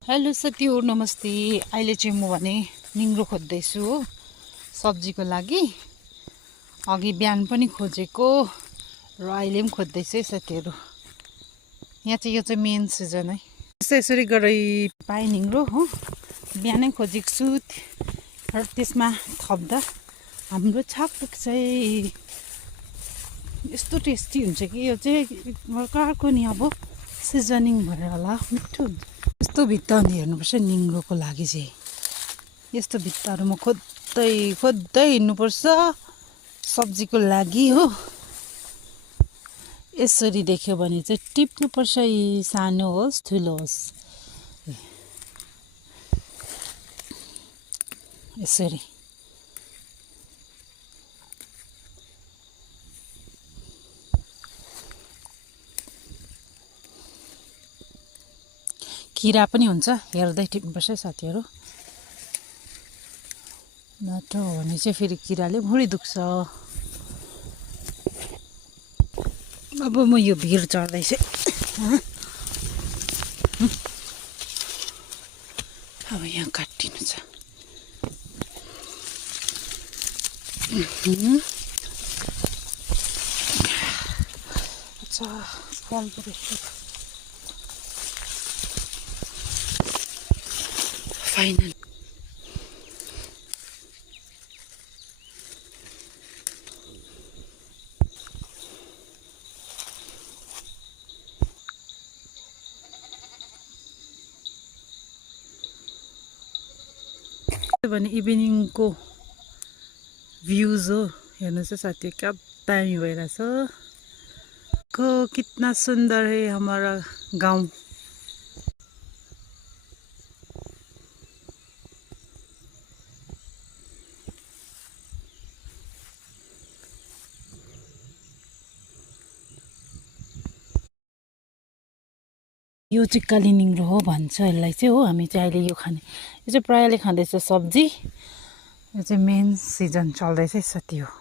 Hello साथीहरु नमस्ते। अहिले चाहिँ म भने निङ्ग्रो खोज्दैछु हो सब्जीको लागि। अघि बिहान पनि खोजेको र अहिले पनि खोज्दैछु है साथीहरु। यहाँ चाहिँ यो चाहिँ मेन सिजन है। यसरी गरी पाए निङ्ग्रो हो। बिहानै खोजेको छु र त्यसमा थप्दा हाम्रो छाक चाहिँ यस्तो टेस्टी हुन्छ कि यो चाहिँ अर्को नि अब सिजनिङ भएर होला मिठो हुन्छ। यस्तो भित्ताहरू हेर्नुपर्छ निङ्ग्रोको लागि चाहिँ। यस्तो भित्ताहरू म खोज्दै हिँड्नुपर्छ सब्जीको लागि हो। यसरी देख्यो भने चाहिँ टिप्नुपर्छ, यी सानो होस् ठुलो होस् यसरी। किरा पनि हुन्छ, हेर्दै टिप्नुपर्छ साथीहरु। नत्र हो भने चाहिँ फेरि किराले भुँडी दुख्छ। अब म यो भिर चढ्दैछु। अब यहाँ काटिनु छ। अच्छा फल परेको फाइनल। भने इभिनिङको भ्यूज हो, हेर्नुहोस् साथी क्या दामी भइरहेछ। कितना सुंदर है हमारा गाउँ। यो चाहिँ काली निङ्ग्रो हो भन्छ यसलाई चाहिँ हो। हामी चाहिँ अहिले यो खाने, यो चाहिँ प्रायःले खाँदैछ सब्जी। यो चाहिँ मेन सिजन चल्दैछ साथी हो।